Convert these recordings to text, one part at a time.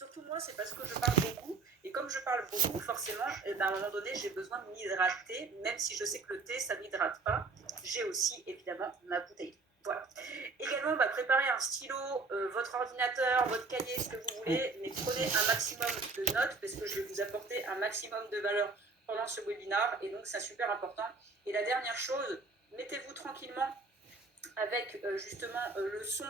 Surtout moi, c'est parce que je parle beaucoup. Et comme je parle beaucoup, forcément, à un moment donné, j'ai besoin de m'hydrater. Même si je sais que le thé, ça ne m'hydrate pas, j'ai aussi, évidemment, ma bouteille. Voilà. Également, préparez un stylo, votre ordinateur, votre cahier, ce que vous voulez, mais prenez un maximum de notes parce que je vais vous apporter un maximum de valeur pendant ce webinaire et donc c'est super important. Et la dernière chose, mettez-vous tranquillement avec justement le son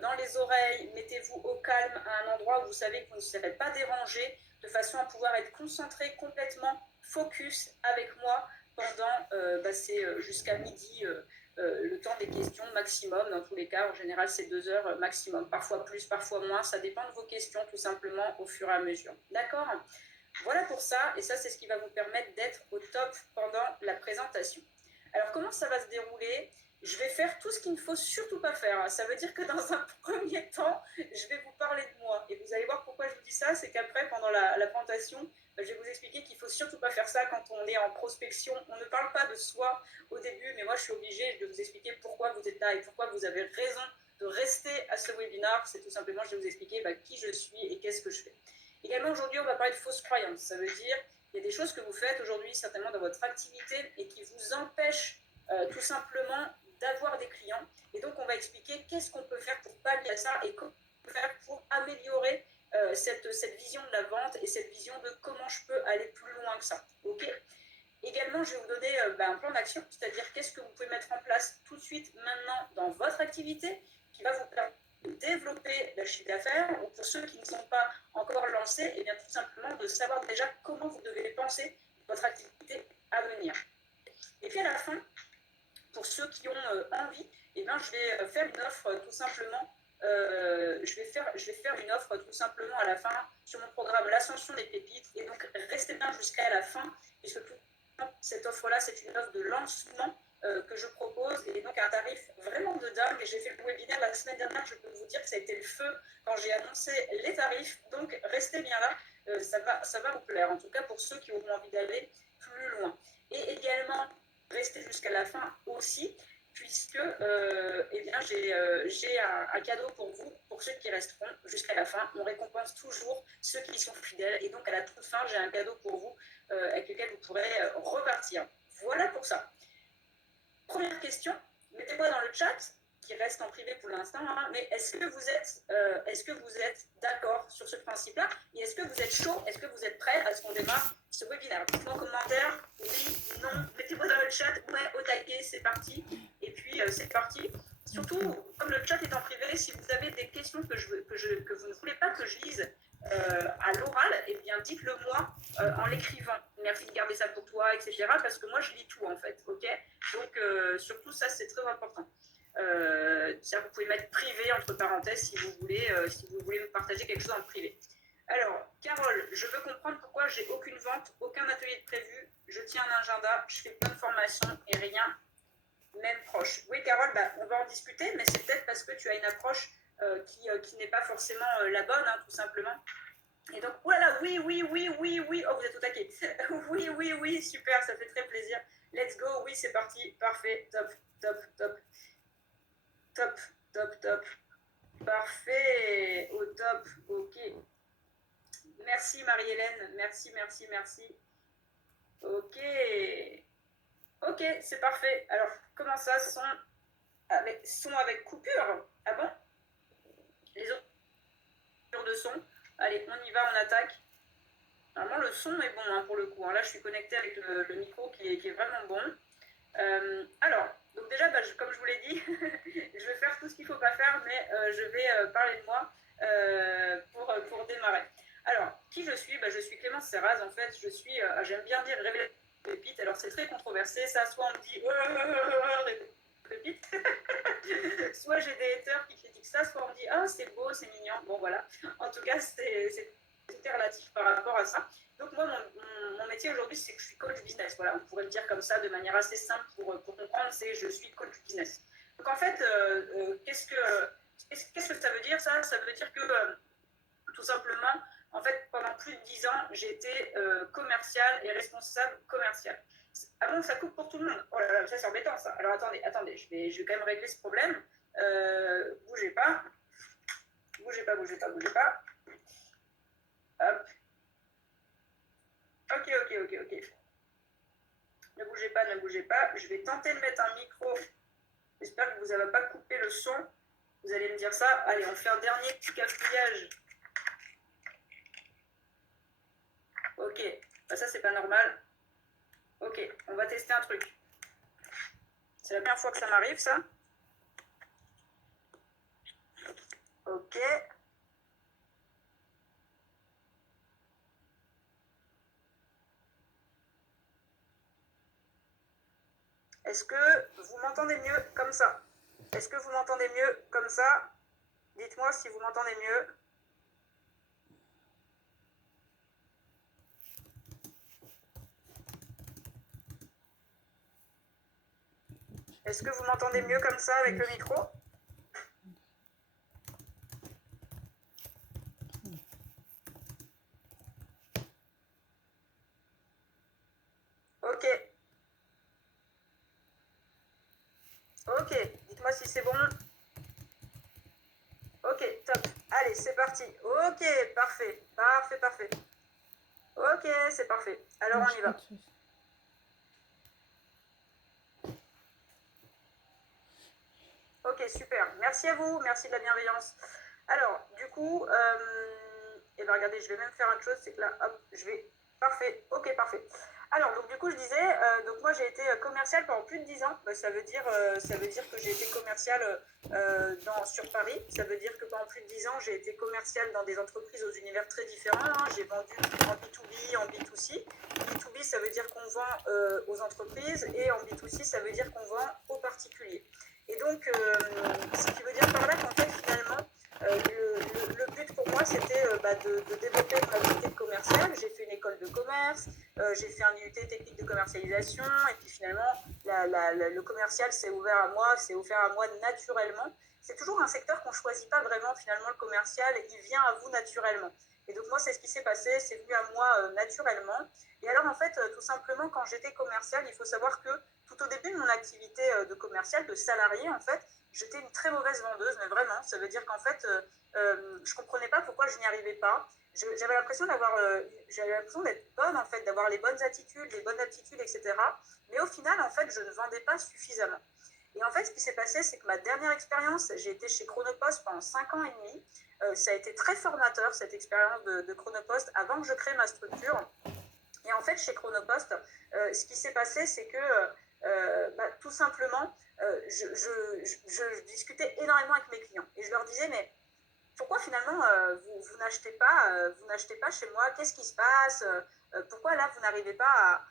dans les oreilles, mettez-vous au calme à un endroit où vous savez que vous ne serez pas dérangé de façon à pouvoir être concentré complètement, focus avec moi pendant c'est jusqu'à midi. Le temps des questions maximum, dans tous les cas, en général, c'est 2 heures maximum, parfois plus, parfois moins, ça dépend de vos questions tout simplement au fur et à mesure. D'accord ? Voilà pour ça, et ça, c'est ce qui va vous permettre d'être au top pendant la présentation. Alors, comment ça va se dérouler ? Je vais faire tout ce qu'il ne faut surtout pas faire. Ça veut dire que dans un premier temps, je vais vous parler de moi. Et vous allez voir pourquoi je vous dis ça, c'est qu'après, pendant la présentation, je vais vous expliquer qu'il ne faut surtout pas faire ça quand on est en prospection. On ne parle pas de soi au début, mais moi, je suis obligée de vous expliquer pourquoi vous êtes là et pourquoi vous avez raison de rester à ce webinaire. C'est tout simplement, je vais vous expliquer qui je suis et qu'est-ce que je fais. Également, aujourd'hui, on va parler de fausses croyances. Ça veut dire qu'il y a des choses que vous faites aujourd'hui, certainement dans votre activité, et qui vous empêchent tout simplement d'avoir des clients. Et donc, on va expliquer qu'est-ce qu'on peut faire pour pallier à ça et comment on peut faire pour améliorer cette vision de la vente et cette vision de comment je peux aller plus loin que ça. Ok ? Également, je vais vous donner un plan d'action, c'est-à-dire qu'est-ce que vous pouvez mettre en place tout de suite maintenant dans votre activité qui va vous permettre de développer le chiffre d'affaires, ou pour ceux qui ne sont pas encore lancés, et bien tout simplement de savoir déjà comment vous devez penser votre activité à venir. Et puis à la fin, pour ceux qui ont envie, je vais faire une offre tout simplement. Je vais faire une offre tout simplement à la fin sur mon programme L'Ascension des Pépites. Et donc, restez bien jusqu'à la fin, puisque cette offre-là, c'est une offre de lancement que je propose, et donc un tarif vraiment de dingue. Et j'ai fait le webinaire la semaine dernière, je peux vous dire que ça a été le feu quand j'ai annoncé les tarifs. Donc, restez bien là, ça va vous plaire, en tout cas pour ceux qui auront envie d'aller plus loin. Et également, restez jusqu'à la fin aussi, puisque j'ai un cadeau pour vous, pour ceux qui resteront jusqu'à la fin. On récompense toujours ceux qui sont fidèles, et donc à la toute fin, j'ai un cadeau pour vous avec lequel vous pourrez repartir. Voilà pour ça. Première question, mettez-moi dans le chat, qui reste en privé pour l'instant, mais est-ce que vous êtes d'accord sur ce principe-là, et est-ce que vous êtes chaud, est-ce que vous êtes prêt à ce qu'on démarre ce webinaire? Dites-moi en commentaire, oui, non, mettez-moi dans le chat, ouais, au taquet, c'est parti, et puis c'est parti. Surtout, comme le chat est en privé, si vous avez des questions que vous ne voulez pas que je lise à l'oral, eh bien dites-le moi en l'écrivant. Merci de garder ça pour toi, etc. Parce que moi, je lis tout en fait, ok? Donc, surtout ça, c'est très important. Vous pouvez mettre privé entre parenthèses si vous voulez me partager quelque chose en privé. Alors, Carole, je veux comprendre pourquoi j'ai aucune vente, aucun atelier de prévu, je tiens un agenda, je fais plein de formations et rien, même proche. Oui, Carole, on va en discuter, mais c'est peut-être parce que tu as une approche qui n'est pas forcément la bonne, tout simplement. Et donc, voilà, oui, oh, vous êtes au taquet. Oui, super, ça fait très plaisir. Let's go, oui, c'est parti, parfait, top. Parfait, au top, ok. Merci Marie-Hélène, merci. Ok, c'est parfait. Alors, comment ça, son avec coupure? Ah bon? Les autres de son. Allez, on y va, on attaque. Normalement, le son est bon pour le coup. Là, je suis connectée avec le micro qui est vraiment bon. Alors, donc déjà, comme je vous l'ai dit, je vais faire tout ce qu'il ne faut pas faire, mais je vais parler de moi pour démarrer. Alors, qui je suis? Je suis Clémence Serraz, en fait, j'aime bien dire révéler des pépites. Alors, c'est très controversé, ça, soit on me dit pépites, soit j'ai des haters qui critiquent ça, soit on me dit ah, c'est beau, c'est mignon. Bon, voilà. En tout cas, c'est relatif par rapport à ça. Donc moi, mon métier aujourd'hui, c'est que je suis coach business. Voilà, on pourrait le dire comme ça de manière assez simple pour comprendre, c'est je suis coach business. Donc en fait, qu'est-ce que ça veut dire ça? Ça veut dire que tout simplement, en fait, pendant plus de 10 ans, j'ai été commercial et responsable commercial. Ah bon, ça coupe pour tout le monde? Oh là là, ça c'est embêtant ça. Alors attendez, je vais quand même régler ce problème. Bougez pas. ne bougez pas. Je vais tenter de mettre un micro. J'espère que vous n'avez pas coupé le son. Vous allez me dire ça. Allez, on fait un dernier petit cafouillage. Ok, bah, ça c'est pas normal. Ok, on va tester un truc. C'est la première fois que ça m'arrive, ça. Ok. Est-ce que vous m'entendez mieux comme ça? Est-ce que vous m'entendez mieux comme ça? Dites-moi si vous m'entendez mieux. Est-ce que vous m'entendez mieux comme ça avec le micro? Ok. Ok, dites-moi si c'est bon. Ok, top. Allez, c'est parti. Ok, parfait. Parfait, parfait. Ok, c'est parfait. Alors on y va. Ok, super. Merci à vous. Merci de la bienveillance. Alors, du coup, et ben regardez, je vais même faire une chose, c'est que là, hop, je vais... Parfait. Ok, parfait. Alors, donc du coup, je disais, donc moi j'ai été commerciale pendant plus de 10 ans. Ça veut dire que j'ai été commerciale sur Paris. Ça veut dire que pendant plus de 10 ans, j'ai été commerciale dans des entreprises aux univers très différents. Hein. J'ai vendu en B2B, en B2C. B2B, ça veut dire qu'on vend aux entreprises et en B2C, ça veut dire qu'on vend aux particuliers. Et donc, ce qui veut dire par là qu'en fait, finalement, le but pour moi, c'était de développer une activité commerciale. J'ai fait une école de commerce, j'ai fait un UT technique de commercialisation, et puis finalement, le commercial s'est offert à moi naturellement. C'est toujours un secteur qu'on ne choisit pas vraiment, finalement, le commercial, il vient à vous naturellement. Et donc moi, c'est ce qui s'est passé, c'est venu à moi naturellement. Et alors, en fait, tout simplement, quand j'étais commerciale, il faut savoir que tout au début de mon activité de commercial, de salarié, en fait, j'étais une très mauvaise vendeuse, mais vraiment, ça veut dire qu'en fait, je ne comprenais pas pourquoi je n'y arrivais pas. J'avais l'impression d'être bonne, en fait, d'avoir les bonnes attitudes, etc. Mais au final, en fait, je ne vendais pas suffisamment. Et en fait, ce qui s'est passé, c'est que ma dernière expérience, j'ai été chez Chronopost pendant 5 ans et demi. Ça a été très formateur, cette expérience de Chronopost, avant que je crée ma structure. Et en fait, chez Chronopost, ce qui s'est passé, c'est que tout simplement, je discutais énormément avec mes clients. Et je leur disais, mais pourquoi finalement vous n'achetez pas chez moi? Qu'est-ce qui se passe? Pourquoi là, vous n'arrivez pas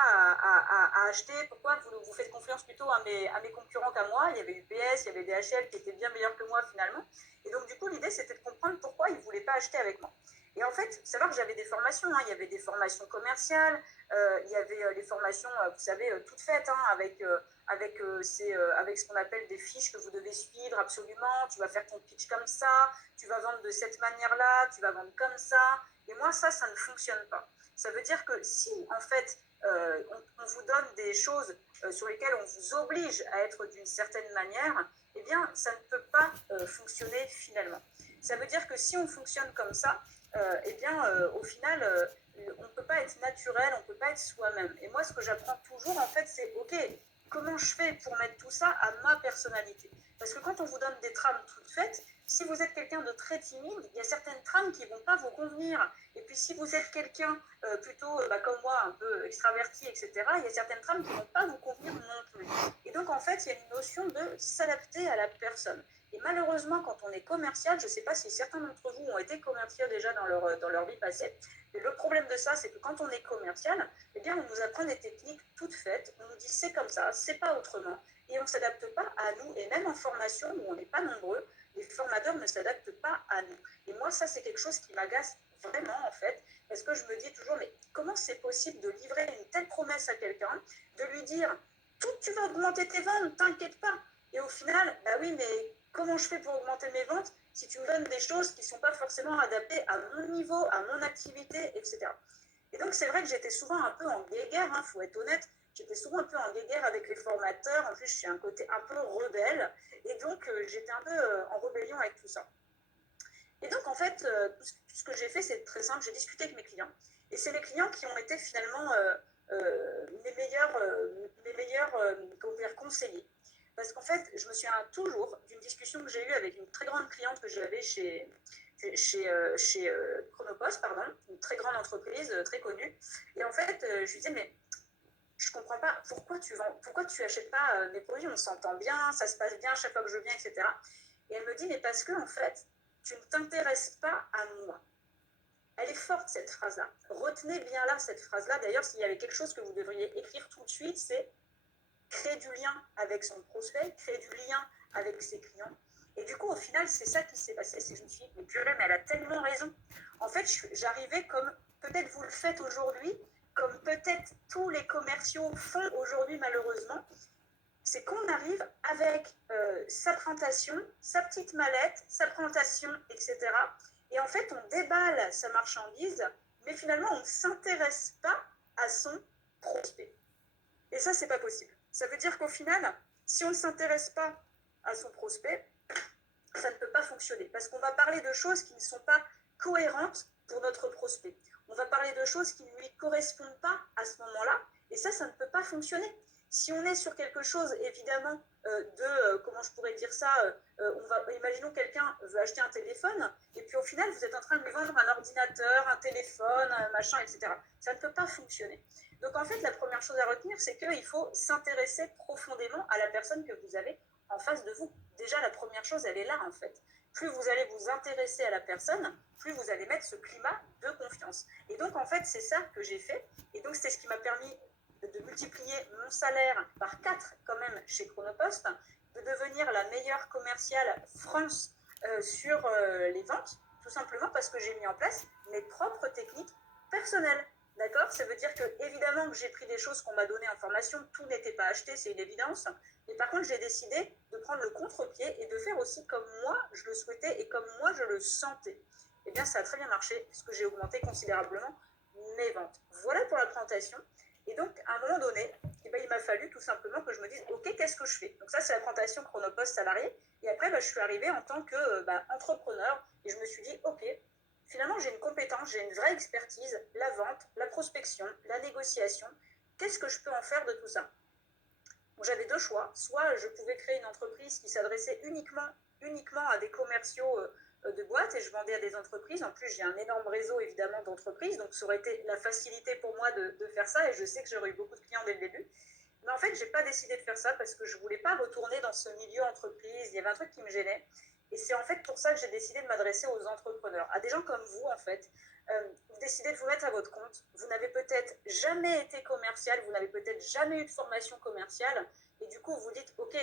à acheter? Pourquoi vous faites confiance plutôt à mes concurrents qu'à moi? Il y avait UPS, il y avait DHL qui étaient bien meilleurs que moi finalement. Et donc, du coup, l'idée, c'était de comprendre pourquoi ils ne voulaient pas acheter avec moi. Et en fait, savoir que j'avais des formations, hein. Il y avait des formations commerciales, il y avait les formations, vous savez, toutes faites, hein, avec ce qu'on appelle des fiches que vous devez suivre absolument. Tu vas faire ton pitch comme ça, tu vas vendre de cette manière-là, tu vas vendre comme ça. Et moi, ça ne fonctionne pas. Ça veut dire que si, en fait, on vous donne des choses sur lesquelles on vous oblige à être d'une certaine manière, eh bien, ça ne peut pas fonctionner finalement. Ça veut dire que si on fonctionne comme ça, eh bien, au final, on ne peut pas être naturel, on ne peut pas être soi-même. Et moi, ce que j'apprends toujours, en fait, c'est, OK, comment je fais pour mettre tout ça à ma personnalité? Parce que quand on vous donne des trames toutes faites, si vous êtes quelqu'un de très timide, il y a certaines trames qui ne vont pas vous convenir. Et puis si vous êtes quelqu'un plutôt comme moi, un peu extraverti, etc., il y a certaines trames qui ne vont pas vous convenir non plus. Et donc en fait, il y a une notion de s'adapter à la personne. Et malheureusement, quand on est commercial, je ne sais pas si certains d'entre vous ont été commerciaux déjà dans leur vie passée, mais le problème de ça, c'est que quand on est commercial, eh bien, on nous apprend des techniques toutes faites, on nous dit c'est comme ça, c'est pas autrement, et on ne s'adapte pas à nous, et même en formation où on n'est pas nombreux, les formateurs ne s'adaptent pas à nous. Et moi, ça, c'est quelque chose qui m'agace vraiment, en fait, parce que je me dis toujours, mais comment c'est possible de livrer une telle promesse à quelqu'un, de lui dire, tout, tu vas augmenter tes ventes, t'inquiète pas. Et au final, bah oui, mais comment je fais pour augmenter mes ventes si tu me donnes des choses qui ne sont pas forcément adaptées à mon niveau, à mon activité, etc. Et donc, c'est vrai que j'étais souvent un peu en guéguerre, il faut être honnête, j'étais souvent un peu en guéguerre avec les formateurs. En plus, je suis un côté un peu rebelle. Et donc, j'étais un peu en rébellion avec tout ça. Et donc, en fait, tout ce que j'ai fait, c'est très simple. J'ai discuté avec mes clients. Et c'est les clients qui ont été finalement comment dire, conseillers. Parce qu'en fait, je me souviens toujours d'une discussion que j'ai eue avec une très grande cliente que j'avais chez Chronopost, pardon, une très grande entreprise, très connue. Et en fait, je lui disais, mais je comprends pas, pourquoi tu achètes pas mes produits, on s'entend bien, ça se passe bien à chaque fois que je viens, etc. Et elle me dit, mais parce que, en fait, tu ne t'intéresses pas à moi. Elle est forte, cette phrase-là. Retenez bien là cette phrase-là. D'ailleurs, s'il y avait quelque chose que vous devriez écrire tout de suite, c'est créer du lien avec son prospect, créer du lien avec ses clients. Et du coup, au final, c'est ça qui s'est passé. C'est que je me suis dit, mais purée, mais elle a tellement raison. En fait, j'arrivais comme, peut-être vous le faites aujourd'hui, comme peut-être tous les commerciaux font aujourd'hui malheureusement, c'est qu'on arrive avec sa présentation, sa petite mallette, sa présentation, etc. Et en fait, on déballe sa marchandise, mais finalement, on ne s'intéresse pas à son prospect. Et ça, c'est pas possible. Ça veut dire qu'au final, si on ne s'intéresse pas à son prospect, ça ne peut pas fonctionner. Parce qu'on va parler de choses qui ne sont pas cohérentes pour notre prospect. On va parler de choses qui ne lui correspondent pas à ce moment-là. Et ça ne peut pas fonctionner. Si on est sur quelque chose, évidemment, comment je pourrais dire ça, imaginons quelqu'un veut acheter un téléphone, et puis au final, vous êtes en train de lui vendre un ordinateur, un téléphone, un machin, etc. Ça ne peut pas fonctionner. Donc en fait, la première chose à retenir, c'est qu'il faut s'intéresser profondément à la personne que vous avez en face de vous. Déjà, la première chose, elle est là, en fait. Plus vous allez vous intéresser à la personne, plus vous allez mettre ce climat de confiance. Et donc, en fait, c'est ça que j'ai fait. Et donc, c'est ce qui m'a permis de multiplier mon salaire par 4 quand même chez Chronopost, de devenir la meilleure commerciale France sur les ventes, tout simplement parce que j'ai mis en place mes propres techniques personnelles. D'accord? Ça veut dire que, évidemment, que j'ai pris des choses qu'on m'a données en formation, tout n'était pas acheté, c'est une évidence. Mais par contre, j'ai décidé de prendre le contre-pied et de faire aussi comme moi je le souhaitais et comme moi je le sentais. Eh bien, ça a très bien marché puisque j'ai augmenté considérablement mes ventes. Voilà pour la présentation. Et donc, à un moment donné, eh bien, il m'a fallu tout simplement que je me dise, OK, qu'est-ce que je fais? Donc ça, c'est la présentation Chronopost salarié. Et après, je suis arrivée en tant qu'entrepreneur et je me suis dit, OK, finalement, j'ai une compétence, j'ai une vraie expertise, la vente, la prospection, la négociation. Qu'est-ce que je peux en faire de tout ça? Donc, j'avais deux choix. Soit je pouvais créer une entreprise qui s'adressait uniquement à des commerciaux de boîtes et je vendais à des entreprises. En plus, j'ai un énorme réseau évidemment d'entreprises, donc ça aurait été la facilité pour moi de faire ça et je sais que j'aurais eu beaucoup de clients dès le début. Mais en fait, je n'ai pas décidé de faire ça parce que je ne voulais pas retourner dans ce milieu entreprise. Il y avait un truc qui me gênait. Et c'est en fait pour ça que j'ai décidé de m'adresser aux entrepreneurs, à des gens comme vous en fait. Vous décidez de vous mettre à votre compte. Vous n'avez peut-être jamais été commercial, vous n'avez peut-être jamais eu de formation commerciale. Et du coup, vous dites, OK,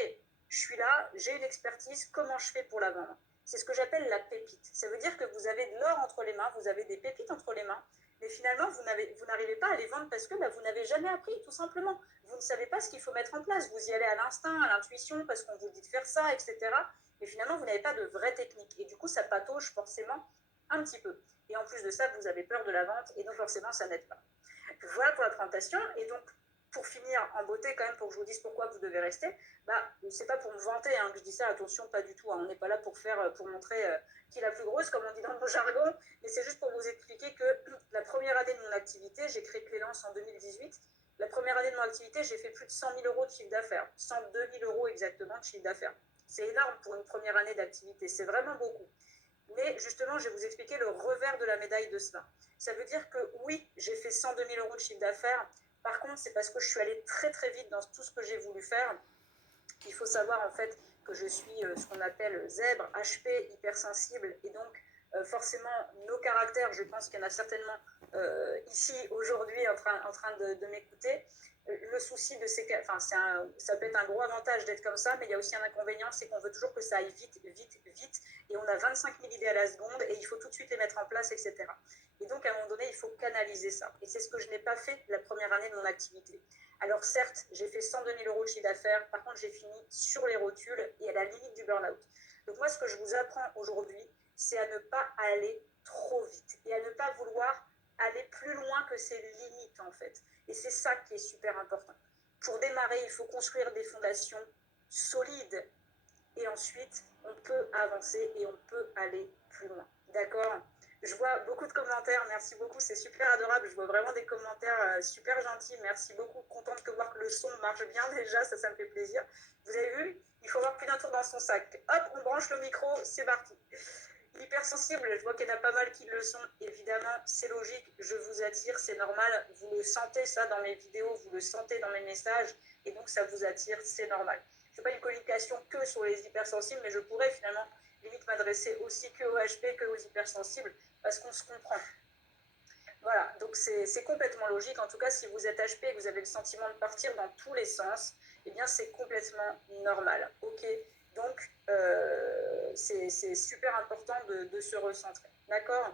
je suis là, j'ai une expertise, comment je fais pour la vendre? C'est ce que j'appelle la pépite. Ça veut dire que vous avez de l'or entre les mains, vous avez des pépites entre les mains, mais finalement, vous n'arrivez pas à les vendre parce que vous n'avez jamais appris, tout simplement. Vous ne savez pas ce qu'il faut mettre en place. Vous y allez à l'instinct, à l'intuition, parce qu'on vous dit de faire ça, etc. Mais finalement, vous n'avez pas de vraie technique. Et du coup, ça patauge forcément un petit peu. Et en plus de ça, vous avez peur de la vente, et donc forcément, ça n'aide pas. Voilà pour la présentation. Et donc, pour finir en beauté, quand même, pour que je vous dise pourquoi vous devez rester, c'est pas pour me vanter que je dis ça, attention, pas du tout. On n'est pas là pour montrer qui est la plus grosse, comme on dit dans mon jargon, mais c'est juste pour vous expliquer que la première année de mon activité, j'ai créé Clélance en 2018. La première année de mon activité, j'ai fait plus de 100 000 euros de chiffre d'affaires, 102 000 euros exactement de chiffre d'affaires. C'est énorme pour une première année d'activité, c'est vraiment beaucoup. Mais justement, je vais vous expliquer le revers de la médaille de cela. Ça veut dire que oui, j'ai fait 102 000 euros de chiffre d'affaires. Par contre, c'est parce que je suis allée très très vite dans tout ce que j'ai voulu faire. Il faut savoir en fait que je suis ce qu'on appelle zèbre, HP, hypersensible. Et donc, forcément, nos caractères, je pense qu'il y en a certainement ici aujourd'hui en train de m'écouter. Le souci de ces cas, ça peut être un gros avantage d'être comme ça, mais il y a aussi un inconvénient, c'est qu'on veut toujours que ça aille vite, vite, vite, et on a 25 000 idées à la seconde, et il faut tout de suite les mettre en place, etc. Et donc, à un moment donné, il faut canaliser ça. Et c'est ce que je n'ai pas fait la première année de mon activité. Alors certes, j'ai fait 102 000 euros de chiffre d'affaires, par contre, j'ai fini sur les rotules et à la limite du burn-out. Donc moi, ce que je vous apprends aujourd'hui, c'est à ne pas aller trop vite et à ne pas vouloir aller plus loin que ses limites, en fait. Et c'est ça qui est super important. Pour démarrer, il faut construire des fondations solides et ensuite, on peut avancer et on peut aller plus loin. D'accord? Je vois beaucoup de commentaires, merci beaucoup, c'est super adorable. Je vois vraiment des commentaires super gentils, merci beaucoup. Contente de voir que le son marche bien déjà, ça me fait plaisir. Vous avez vu, il faut avoir plus d'un tour dans son sac. Hop, on branche le micro, c'est parti. Hypersensible, je vois qu'il y en a pas mal qui le sont. Évidemment, c'est logique, je vous attire, c'est normal. Vous le sentez ça dans mes vidéos, vous le sentez dans mes messages, et donc ça vous attire, c'est normal. Je ne fais pas une communication que sur les hypersensibles, mais je pourrais finalement limite m'adresser aussi que aux HP, que aux hypersensibles, parce qu'on se comprend. Voilà, donc c'est complètement logique. En tout cas, si vous êtes HP et que vous avez le sentiment de partir dans tous les sens, eh bien, c'est complètement normal. Ok, donc c'est super important de se recentrer. D'accord.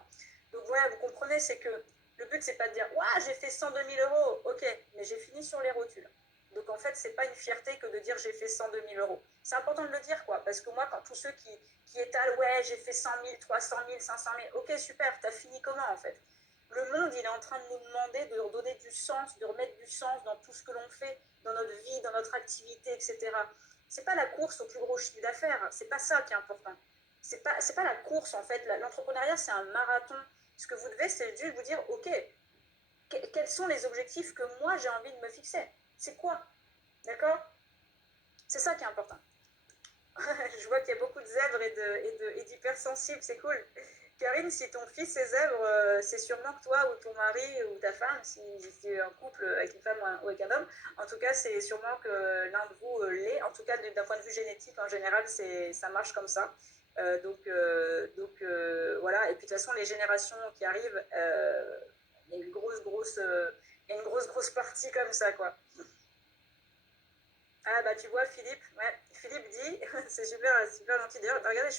Donc voilà, vous comprenez, c'est que le but, c'est pas de dire « Ouah, j'ai fait 102 000 euros ». Ok, mais j'ai fini sur les rotules. Donc en fait, c'est pas une fierté que de dire « j'ai fait 102 000 euros ». C'est important de le dire, quoi, parce que moi, quand tous ceux qui étalent « ouais, j'ai fait 100 000, 300 000, 500 000 », ok, super, t'as fini comment en fait? Le monde, il est en train de nous demander de redonner du sens, de remettre du sens dans tout ce que l'on fait, dans notre vie, dans notre activité, etc. C'est pas la course au plus gros chiffre d'affaires, c'est pas ça qui est important. C'est pas la course en fait. L'entrepreneuriat, c'est un marathon. Ce que vous devez, c'est juste vous dire, ok, quels sont les objectifs que moi j'ai envie de me fixer? C'est quoi? D'accord? C'est ça qui est important. Je vois qu'il y a beaucoup de zèbres et d'hypersensibles, c'est cool. Karine, si ton fils est zèbre, c'est sûrement que toi ou ton mari ou ta femme, si c'est un couple avec une femme ou avec un homme, en tout cas, c'est sûrement que l'un de vous l'est. En tout cas, d'un point de vue génétique, en général, ça marche comme ça. Voilà. Et puis de toute façon, les générations qui arrivent, il y a une grosse partie comme ça, quoi. Ah bah tu vois Philippe, ouais, Philippe dit, c'est super gentil d'ailleurs, regardez,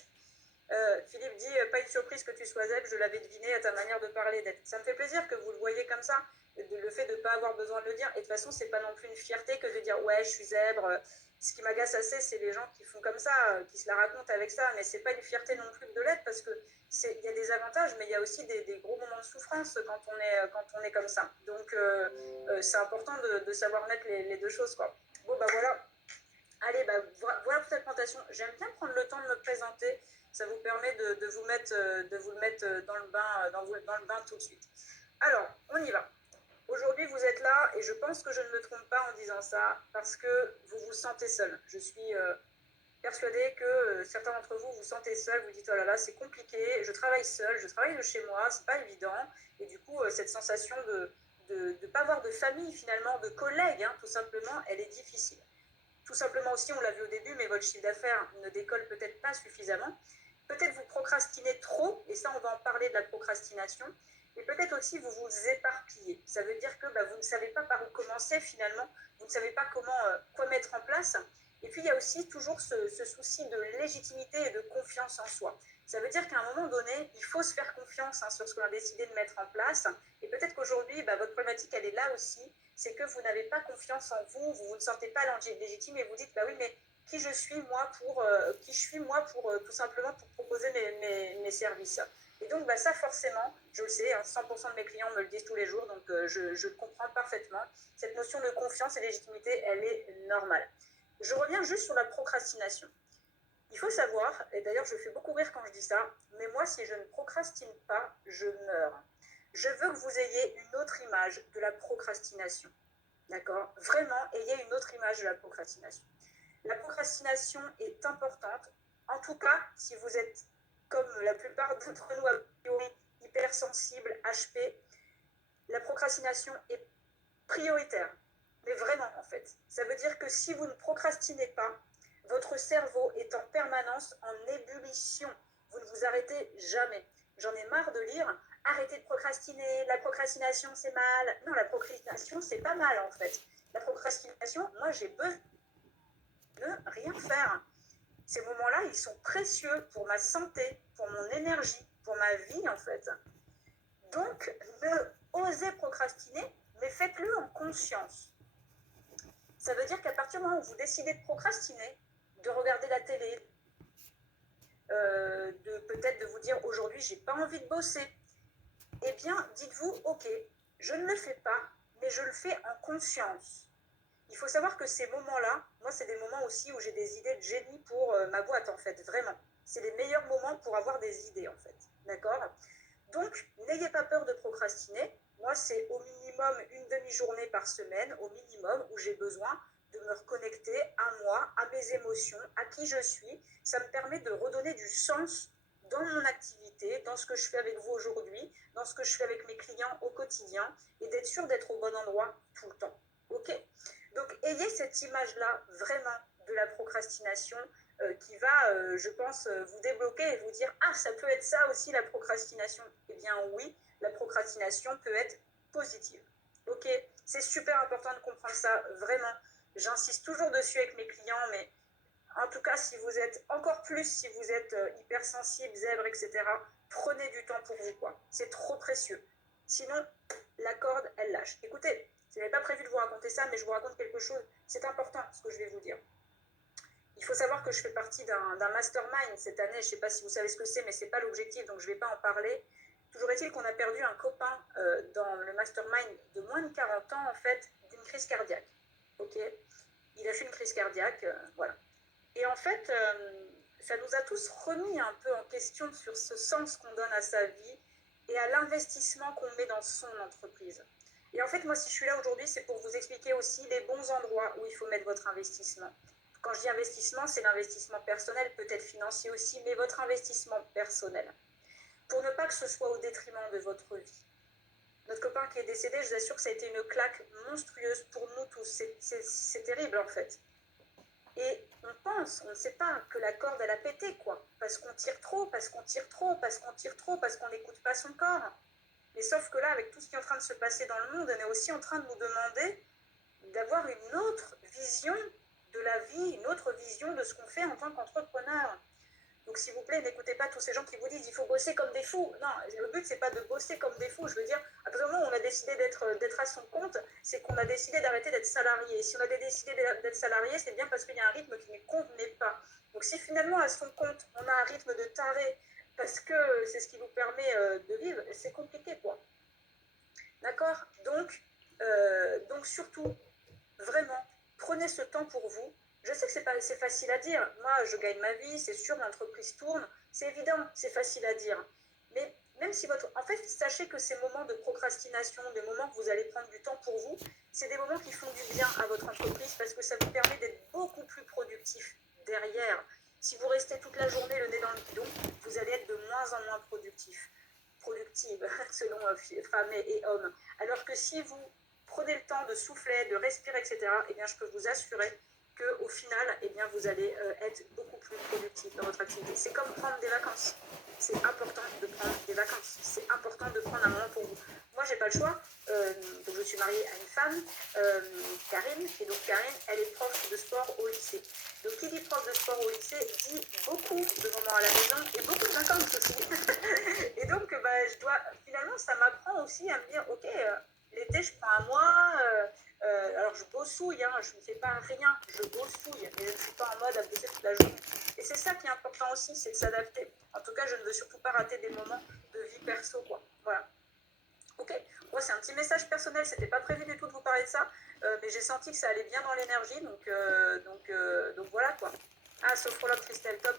Philippe dit, pas une surprise que tu sois zèbre, je l'avais deviné à ta manière de parler d'être. Ça me fait plaisir que vous le voyez comme ça, le fait de ne pas avoir besoin de le dire, et de toute façon c'est pas non plus une fierté que de dire ouais je suis zèbre. Ce qui m'agace assez, c'est les gens qui font comme ça, qui se la racontent avec ça, mais c'est pas une fierté non plus de l'être, parce que il y a des avantages, mais il y a aussi des gros moments de souffrance quand on est comme ça. Donc c'est important de savoir mettre les deux choses, quoi. Bon bah voilà. Allez, bah, voilà pour cette présentation. J'aime bien prendre le temps de me présenter. Ça vous permet de vous le mettre dans le bain, dans le bain tout de suite. Alors, on y va. Aujourd'hui, vous êtes là et je pense que je ne me trompe pas en disant ça parce que vous vous sentez seul. Je suis persuadée que certains d'entre vous vous sentez seul. Vous dites oh là là, c'est compliqué. Je travaille seul, je travaille de chez moi, c'est pas évident. Et du coup, cette sensation de ne pas avoir de famille finalement, de collègues, hein, tout simplement, elle est difficile. Tout simplement aussi, on l'a vu au début, mais votre chiffre d'affaires ne décolle peut-être pas suffisamment. Peut-être vous procrastinez trop, et ça, on va en parler de la procrastination. Et peut-être aussi vous vous éparpillez. Ça veut dire que vous ne savez pas par où commencer finalement, vous ne savez pas quoi mettre en place. Et puis il y a aussi toujours ce souci de légitimité et de confiance en soi. Ça veut dire qu'à un moment donné, il faut se faire confiance sur ce qu'on a décidé de mettre en place. Et peut-être qu'aujourd'hui, votre problématique, elle est là aussi. C'est que vous n'avez pas confiance en vous, vous ne sentez pas légitime et vous dites, bah oui, mais qui je suis moi pour tout simplement pour proposer mes services. Et donc ça forcément, je le sais, 100% de mes clients me le disent tous les jours, donc je le comprends parfaitement. Cette notion de confiance et légitimité, elle est normale. Je reviens juste sur la procrastination. Il faut savoir, et d'ailleurs je fais beaucoup rire quand je dis ça, mais moi si je ne procrastine pas, je meurs. Je veux que vous ayez une autre image de la procrastination. D'accord? Vraiment, ayez une autre image de la procrastination. La procrastination est importante. En tout cas, si vous êtes, comme la plupart d'entre nous, a priori, hypersensibles, HP, la procrastination est prioritaire. Mais vraiment, en fait. Ça veut dire que si vous ne procrastinez pas, votre cerveau est en permanence en ébullition. Vous ne vous arrêtez jamais. J'en ai marre de lire « Arrêtez de procrastiner, la procrastination c'est mal ». Non, la procrastination c'est pas mal en fait. La procrastination, moi j'ai besoin de rien faire. Ces moments-là, ils sont précieux pour ma santé, pour mon énergie, pour ma vie en fait. Donc, ne osez procrastiner, mais faites-le en conscience. Ça veut dire qu'à partir du moment où vous décidez de procrastiner, de regarder la télé, peut-être de vous dire aujourd'hui j'ai pas envie de bosser, eh bien dites-vous ok, je ne le fais pas, mais je le fais en conscience. Il faut savoir que ces moments-là, moi c'est des moments aussi où j'ai des idées de génie pour ma boîte en fait, vraiment. C'est les meilleurs moments pour avoir des idées en fait, d'accord? Donc, n'ayez pas peur de procrastiner. Moi, c'est au minimum une demi-journée par semaine, au minimum, où j'ai besoin de me reconnecter à moi, à mes émotions, à qui je suis. Ça me permet de redonner du sens dans mon activité, dans ce que je fais avec vous aujourd'hui, dans ce que je fais avec mes clients au quotidien, et d'être sûr d'être au bon endroit tout le temps. Ok? Donc, ayez cette image-là vraiment de la procrastination qui va, je pense, vous débloquer et vous dire « Ah, ça peut être ça aussi la procrastination ». Eh bien oui, la procrastination peut être positive. Ok? C'est super important de comprendre ça, vraiment. J'insiste toujours dessus avec mes clients, mais en tout cas, si vous êtes encore plus, si vous êtes hypersensible, zèbre, etc., prenez du temps pour vous, quoi. C'est trop précieux. Sinon, la corde, elle lâche. Écoutez, je n'avais pas prévu de vous raconter ça, mais je vous raconte quelque chose. C'est important, ce que je vais vous dire. Il faut savoir que je fais partie d'un mastermind cette année. Je ne sais pas si vous savez ce que c'est, mais ce n'est pas l'objectif, donc je ne vais pas en parler. Toujours est-il qu'on a perdu un copain dans le mastermind de moins de 40 ans, en fait, d'une crise cardiaque. Ok? Il a fait une crise cardiaque, voilà. Et en fait, ça nous a tous remis un peu en question sur ce sens qu'on donne à sa vie et à l'investissement qu'on met dans son entreprise. Et en fait, moi, si je suis là aujourd'hui, c'est pour vous expliquer aussi les bons endroits où il faut mettre votre investissement. Quand je dis investissement, c'est l'investissement personnel, peut-être financier aussi, mais votre investissement personnel. Pour ne pas que ce soit au détriment de votre vie. Notre copain qui est décédé, je vous assure que ça a été une claque monstrueuse pour nous tous. C'est terrible, en fait. Et on pense, on ne sait pas que la corde, elle a pété, quoi. Parce qu'on tire trop, parce qu'on tire trop, parce qu'on tire trop, parce qu'on n'écoute pas son corps. Mais sauf que là, avec tout ce qui est en train de se passer dans le monde, on est aussi en train de nous demander d'avoir une autre vision de la vie, une autre vision de ce qu'on fait en tant qu'entrepreneur. Donc, s'il vous plaît, n'écoutez pas tous ces gens qui vous disent il faut bosser comme des fous. Non, le but, c'est pas de bosser comme des fous. Je veux dire, à partir du moment où on a décidé d'être à son compte, c'est qu'on a décidé d'arrêter d'être salarié. Et si on a décidé d'être salarié, c'est bien parce qu'il y a un rythme qui ne convenait pas. Donc, si finalement, à son compte, on a un rythme de taré, parce que c'est ce qui nous permet de vivre, c'est compliqué, quoi. D'accord? Donc, surtout, vraiment, prenez ce temps pour vous. Je sais que c'est facile à dire. Moi, je gagne ma vie, c'est sûr, l'entreprise tourne. C'est évident, c'est facile à dire. Mais même si votre... En fait, sachez que ces moments de procrastination, des moments que vous allez prendre du temps pour vous, c'est des moments qui font du bien à votre entreprise parce que ça vous permet d'être beaucoup plus productif derrière. Si vous restez toute la journée le nez dans le guidon, vous allez être de moins en moins productive, selon femmes et hommes. Alors que si vous prenez le temps de souffler, de respirer, etc., eh bien, je peux vous assurer qu'au final, eh bien, vous allez être beaucoup plus productif dans votre activité. C'est comme prendre des vacances. C'est important de prendre des vacances. C'est important de prendre un moment pour vous. Moi, j'ai pas le choix. Donc, je suis mariée à une femme, Karine. Et donc, Karine, elle est prof de sport au lycée. Donc, qui dit prof de sport au lycée dit beaucoup de moments à la maison et beaucoup de vacances aussi. Et donc, je dois, finalement, ça m'apprend aussi à me dire, ok, l'été, je prends un mois. Alors, je bossouille, hein, je ne fais pas rien, je bossouille, mais je ne suis pas en mode à bosser toute la journée. Et c'est ça qui est important aussi, c'est de s'adapter. En tout cas, je ne veux surtout pas rater des moments de vie perso, quoi. Voilà. Ok, moi c'est un petit message personnel, c'était pas prévu du tout de vous parler de ça, mais j'ai senti que ça allait bien dans l'énergie, donc voilà quoi. Ah, sophrologue Christelle, top.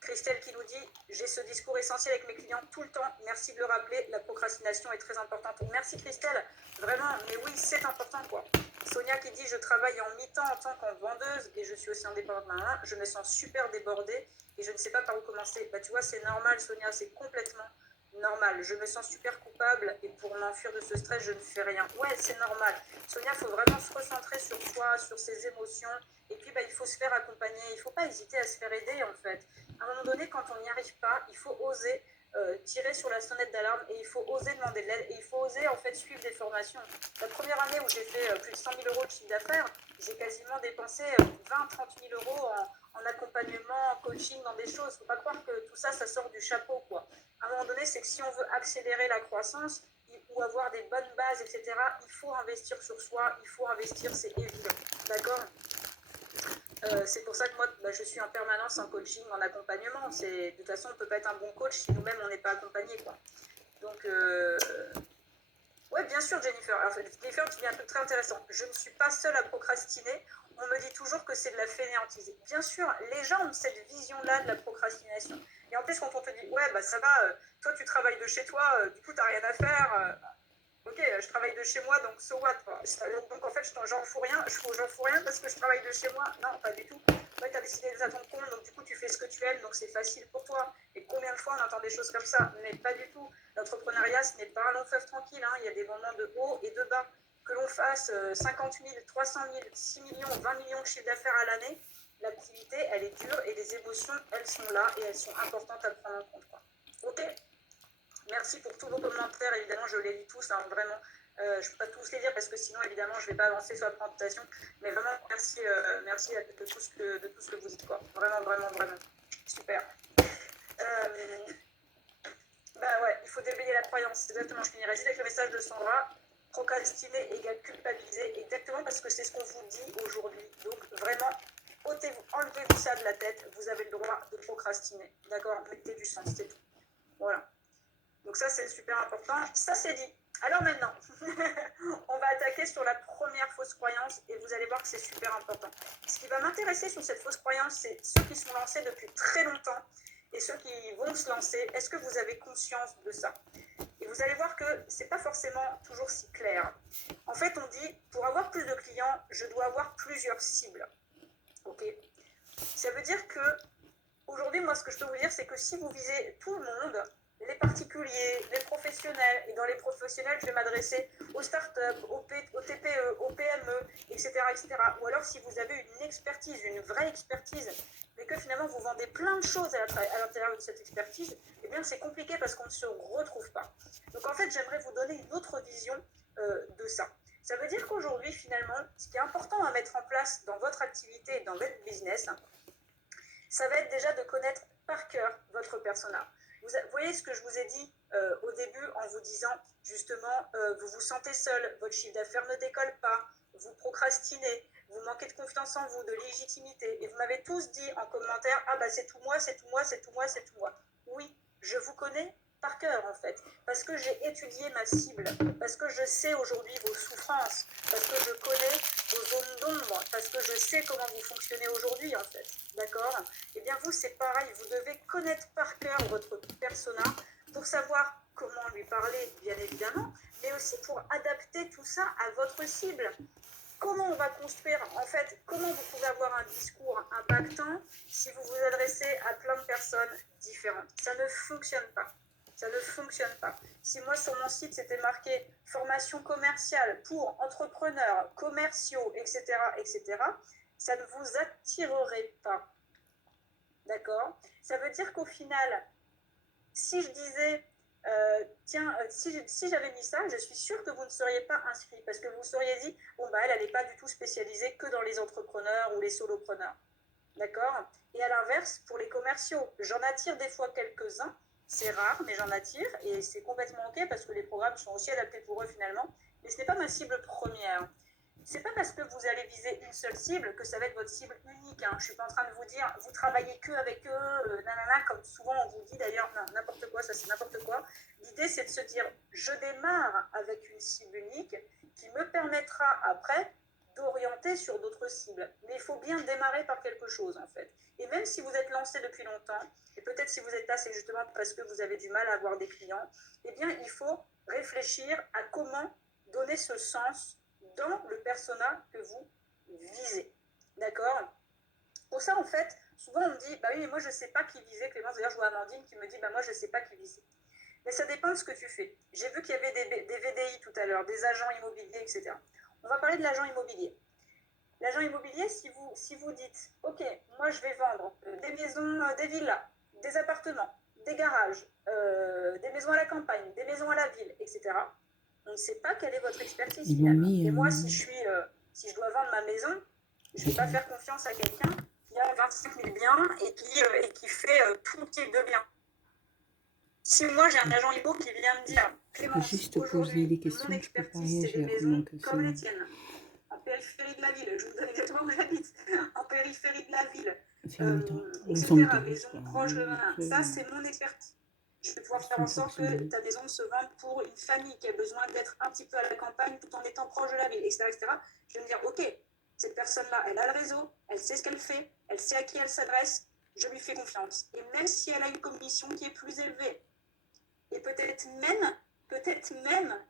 Christelle qui nous dit j'ai ce discours essentiel avec mes clients tout le temps, merci de le rappeler, la procrastination est très importante. Merci Christelle, vraiment, mais oui, c'est important quoi. Sonia qui dit je travaille en mi-temps en tant que vendeuse et je suis aussi indépendante maintenant, je me sens super débordée et je ne sais pas par où commencer. Bah tu vois, c'est normal Sonia, c'est complètement normal. Je me sens super coupable et pour m'enfuir de ce stress, je ne fais rien. Ouais, c'est normal. Sonia, il faut vraiment se recentrer sur soi, sur ses émotions. Et puis, il faut se faire accompagner. Il ne faut pas hésiter à se faire aider, en fait. À un moment donné, quand on n'y arrive pas, il faut oser tirer sur la sonnette d'alarme et il faut oser demander de l'aide et il faut oser, en fait, suivre des formations. La première année où j'ai fait plus de 100 000 euros de chiffre d'affaires, j'ai quasiment dépensé 20-30 000 euros en accompagnement, en coaching, dans des choses. Il ne faut pas croire que tout ça, ça sort du chapeau, quoi. À un moment donné, c'est que si on veut accélérer la croissance ou avoir des bonnes bases, etc., il faut investir sur soi, il faut investir, c'est évident. D'accord? C'est pour ça que moi, je suis en permanence en coaching, en accompagnement. De toute façon, on ne peut pas être un bon coach si nous-mêmes, on n'est pas accompagné, quoi. Donc, ouais, bien sûr, Jennifer. Alors, Jennifer, tu dis un truc très intéressant. Je ne suis pas seule à procrastiner. On me dit toujours que c'est de la fainéantise. Bien sûr, les gens ont cette vision-là de la procrastination. Et en plus, quand on te dit, ouais, bah ça va, toi tu travailles de chez toi, du coup t'as rien à faire. Ok, je travaille de chez moi, donc so what, quoi. Donc en fait, j'en fous rien, j'en fous rien parce que je travaille de chez moi. Non, pas du tout. Toi, tu as décidé de à ton compte, donc du coup, tu fais ce que tu aimes, donc c'est facile pour toi. Et combien de fois on entend des choses comme ça? Mais pas du tout. L'entrepreneuriat, ce n'est pas un long fleuve tranquille, hein. Il y a des moments de haut et de bas. Que l'on fasse 50 000, 300 000, 6 millions, 20 millions de chiffre d'affaires à l'année, l'activité, elle est dure et les émotions, elles sont là et elles sont importantes à prendre en compte, quoi. Ok? Merci pour tous vos commentaires, évidemment, je les lis tous, hein, vraiment. Je ne peux pas tous les lire parce que sinon, évidemment, je ne vais pas avancer sur la présentation. Mais vraiment, merci, merci de tout ce que vous dites, quoi. Vraiment, vraiment, vraiment. Super. Bah ouais, il faut déblayer la croyance. Exactement, je finirai juste avec le message de Sandra. Procrastiner égale culpabiliser. Exactement, parce que c'est ce qu'on vous dit aujourd'hui. Donc, vraiment, enlevez-vous ça de la tête. Vous avez le droit de procrastiner. D'accord? Mettez du sens, c'est tout. Voilà. Donc ça, c'est super important. Ça, c'est dit. Alors maintenant, on va attaquer sur la première fausse croyance et vous allez voir que c'est super important. Ce qui va m'intéresser sur cette fausse croyance, c'est ceux qui sont lancés depuis très longtemps et ceux qui vont se lancer. Est-ce que vous avez conscience de ça? Et vous allez voir que ce n'est pas forcément toujours si clair. En fait, on dit, pour avoir plus de clients, je dois avoir plusieurs cibles. Ok? Ça veut dire que aujourd'hui, moi, ce que je peux vous dire, c'est que si vous visez tout le monde, les particuliers, les professionnels, et dans les professionnels, je vais m'adresser aux startups, aux TPE, aux PME, etc., etc. Ou alors, si vous avez une expertise, une vraie expertise, mais que finalement vous vendez plein de choses à l'intérieur de cette expertise, eh bien, c'est compliqué parce qu'on ne se retrouve pas. Donc, en fait, j'aimerais vous donner une autre vision de ça. Ça veut dire qu'aujourd'hui, finalement, ce qui est important à mettre en place dans votre activité, dans votre business, ça va être déjà de connaître par cœur votre persona. Vous voyez ce que je vous ai dit au début en vous disant justement, vous vous sentez seul, votre chiffre d'affaires ne décolle pas, vous procrastinez, vous manquez de confiance en vous, de légitimité. Et vous m'avez tous dit en commentaire, ah bah c'est tout moi, c'est tout moi, c'est tout moi, c'est tout moi. Oui, je vous connais par cœur en fait, parce que j'ai étudié ma cible, parce que je sais aujourd'hui vos souffrances, parce que je connais vos zones d'ombre, parce que je sais comment vous fonctionnez aujourd'hui en fait, d'accord? Eh bien vous c'est pareil, vous devez connaître par cœur votre persona pour savoir comment lui parler bien évidemment, mais aussi pour adapter tout ça à votre cible. Comment on va construire, en fait, comment vous pouvez avoir un discours impactant si vous vous adressez à plein de personnes différentes? Ça ne fonctionne pas. Ça ne fonctionne pas. Si moi, sur mon site, c'était marqué formation commerciale pour entrepreneurs, commerciaux, etc., etc., ça ne vous attirerait pas. D'accord? Ça veut dire qu'au final, si je disais, si j'avais mis ça, je suis sûre que vous ne seriez pas inscrit parce que vous seriez dit, bon, bah, elle n'est pas du tout spécialisée que dans les entrepreneurs ou les solopreneurs. D'accord? Et à l'inverse, pour les commerciaux, j'en attire des fois quelques-uns. C'est rare, mais j'en attire et c'est complètement OK parce que les programmes sont aussi adaptés pour eux finalement. Mais ce n'est pas ma cible première. C'est pas parce que vous allez viser une seule cible que ça va être votre cible unique. Hein. Je suis pas en train de vous dire, vous travaillez que avec eux, nanana, comme souvent on vous dit d'ailleurs, non, n'importe quoi, ça c'est n'importe quoi. L'idée c'est de se dire, je démarre avec une cible unique qui me permettra après d'orienter sur d'autres cibles. Mais il faut bien démarrer par quelque chose en fait. Et même si vous êtes lancé depuis longtemps, et peut-être si vous êtes là, c'est justement parce que vous avez du mal à avoir des clients, eh bien il faut réfléchir à comment donner ce sens dans le persona que vous visez. D'accord? Pour ça, en fait, souvent on me dit, bah oui, mais moi je ne sais pas qui viser. Clémence, d'ailleurs, je vois Amandine qui me dit, bah moi je ne sais pas qui viser. Mais ça dépend de ce que tu fais. J'ai vu qu'il y avait des VDI tout à l'heure, des agents immobiliers, etc. On va parler de l'agent immobilier. L'agent immobilier, si vous dites, ok, moi je vais vendre des maisons, des villas, des appartements, des garages, des maisons à la campagne, des maisons à la ville, etc. On ne sait pas quelle est votre expertise finalement. Et moi, si je dois vendre ma maison, je ne vais pas faire confiance à quelqu'un qui a 25 000 biens et qui fait tout type de biens. Si moi j'ai un agent immo qui vient me dire, Clémence, aujourd'hui, mon expertise, c'est des maisons comme les tiennes, en périphérie de la ville, je vous donne exactement où j'habite, en périphérie de la ville, etc., maison proche de ça c'est mon expertise. Je vais pouvoir faire en sorte que ta maison se vende pour une famille qui a besoin d'être un petit peu à la campagne tout en étant proche de la ville, etc., etc. Je vais me dire, ok, cette personne-là, elle a le réseau, elle sait ce qu'elle fait, elle sait à qui elle s'adresse, je lui fais confiance. Et même si elle a une commission qui est plus élevée, et peut-être même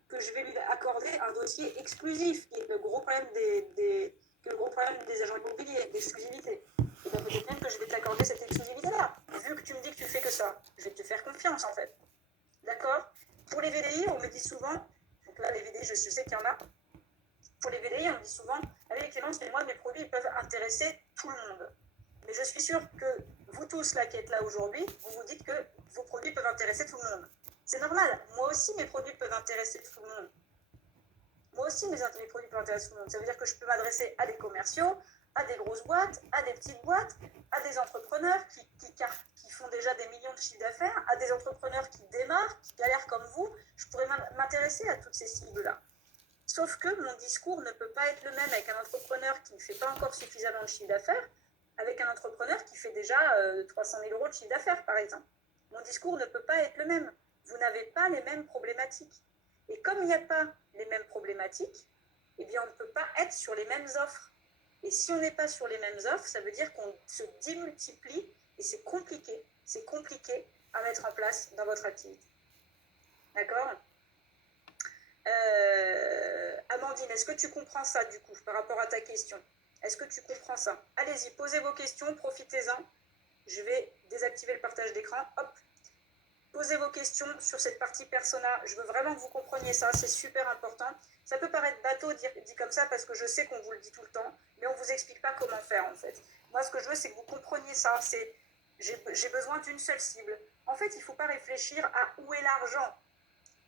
que je vais lui accorder un dossier exclusif, qui est le gros problème des agents immobiliers, l'exclusivité. Et bien peut-être même que je vais t'accorder cette exclusivité-là. Vu que tu me dis que tu fais que ça, je vais te faire confiance en fait. D'accord? Pour les VDI, on me dit souvent, donc là les VDI, je sais qu'il y en a, pour les VDI, on me dit souvent, avec Clémence, mais moi mes produits ils peuvent intéresser tout le monde. Mais je suis sûre que vous tous là qui êtes là aujourd'hui, vous vous dites que vos produits peuvent intéresser tout le monde. C'est normal, moi aussi mes produits peuvent intéresser tout le monde. Moi aussi mes produits peuvent intéresser tout le monde. Ça veut dire que je peux m'adresser à des commerciaux, à des grosses boîtes, à des petites boîtes, à des entrepreneurs qui font déjà des millions de chiffres d'affaires, à des entrepreneurs qui démarrent, qui galèrent comme vous. Je pourrais m'intéresser à toutes ces cibles-là. Sauf que mon discours ne peut pas être le même avec un entrepreneur qui ne fait pas encore suffisamment de chiffre d'affaires, avec un entrepreneur qui fait déjà 300 000 euros de chiffre d'affaires, par exemple. Mon discours ne peut pas être le même. Vous n'avez pas les mêmes problématiques. Et comme il n'y a pas les mêmes problématiques, eh bien, on ne peut pas être sur les mêmes offres. Et si on n'est pas sur les mêmes offres, ça veut dire qu'on se démultiplie et c'est compliqué. C'est compliqué à mettre en place dans votre activité. D'accord ? Amandine, est-ce que tu comprends ça du coup par rapport à ta question? Est-ce que tu comprends ça? Allez-y, posez vos questions, profitez-en. Je vais désactiver le partage d'écran. Hop. Posez vos questions sur cette partie persona. Je veux vraiment que vous compreniez ça, c'est super important. Ça peut paraître bateau dit comme ça parce que je sais qu'on vous le dit tout le temps, mais on ne vous explique pas comment faire en fait. Moi, ce que je veux, c'est que vous compreniez ça. J'ai besoin d'une seule cible. En fait, il ne faut pas réfléchir à où est l'argent.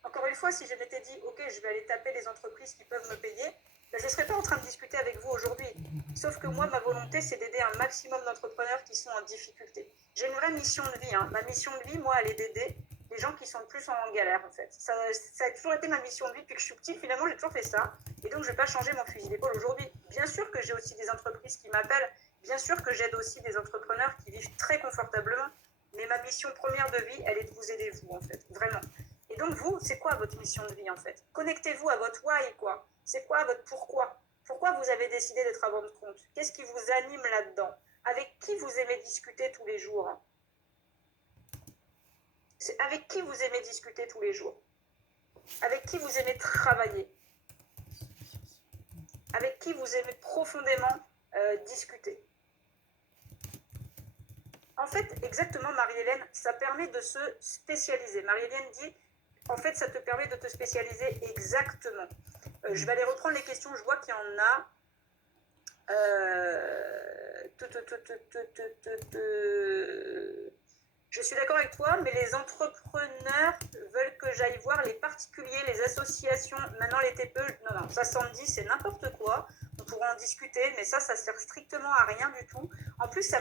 Encore une fois, si je m'étais dit, ok, je vais aller taper les entreprises qui peuvent me payer, ben, je ne serais pas en train de discuter avec vous aujourd'hui. Sauf que moi, ma volonté, c'est d'aider un maximum d'entrepreneurs qui sont en difficulté. J'ai une vraie mission de vie. Hein. Ma mission de vie, moi, elle est d'aider les gens qui sont le plus en galère, en fait. Ça a toujours été ma mission de vie depuis que je suis petite. Finalement, j'ai toujours fait ça. Et donc, je ne vais pas changer mon fusil d'épaule aujourd'hui. Bien sûr que j'ai aussi des entreprises qui m'appellent. Bien sûr que j'aide aussi des entrepreneurs qui vivent très confortablement. Mais ma mission première de vie, elle est de vous aider, vous, en fait. Vraiment. Et donc, vous, c'est quoi votre mission de vie, en fait? Connectez-vous à votre why, quoi. C'est quoi votre pourquoi? Pourquoi vous avez décidé d'être à votre compte? Qu'est-ce qui vous anime là-dedans? Avec qui vous aimez discuter tous les jours? C'est avec qui vous aimez discuter tous les jours? Avec qui vous aimez travailler? Avec qui vous aimez profondément discuter? En fait, exactement, Marie-Hélène, ça permet de se spécialiser. Marie-Hélène dit, en fait, ça te permet de te spécialiser exactement. Je vais aller reprendre les questions, je vois qu'il y en a. Je suis d'accord avec toi, mais les entrepreneurs veulent que j'aille voir les particuliers, les associations, maintenant les TPE. Non, ça s'en dit, c'est n'importe quoi. On pourra en discuter, mais ça sert strictement à rien du tout. En plus, ça